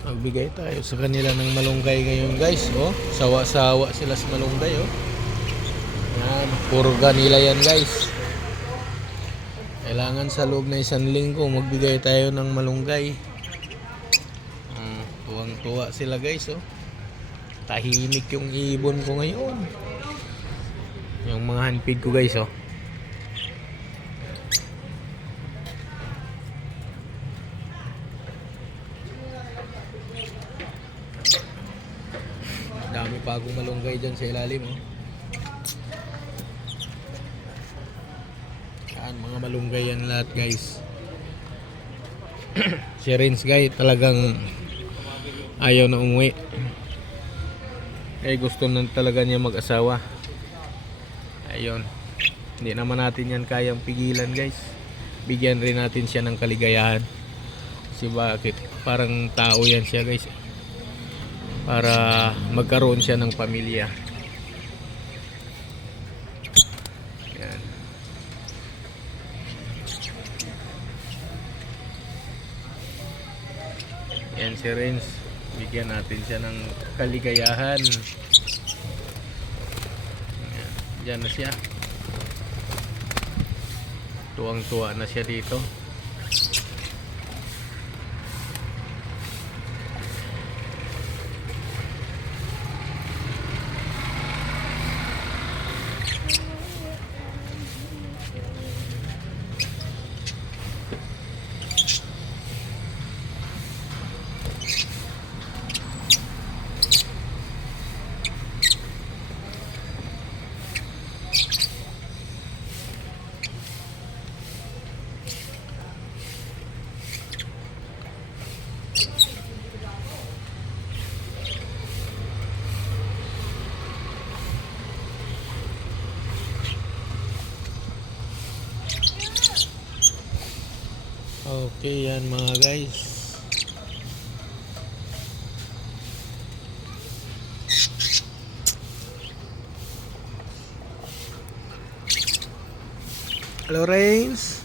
Magbigay tayo sa kanila ng malunggay ngayon guys. Oh, sawa-sawa sila sa malunggay oh. Yan, purga nila yan guys. Kailangan sa loob na 1 linggo magbigay tayo ng malunggay. Tuwang-tuwa sila guys oh. Tahimik yung ibon ko ngayon. Yung mga handpid ko guys oh. Dami pa akong malunggay dyan sa ilalim oh. Yan, mga malunggay yan lahat guys. Si Rins guys talagang ayaw na umuwi. Gusto na talaga niya mag-asawa. Ayun. Hindi naman natin yan kayang pigilan guys. Bigyan rin natin siya ng kaligayahan. Kasi bakit? Parang tao yan siya guys. Para magkaroon siya ng pamilya. Yan. Yan si Renz. Bigyan natin siya ng kaligayahan. Yan. Diyan na siya. Tuwang-tuwa na siya dito. Okay yan mga guys. Hello Rains.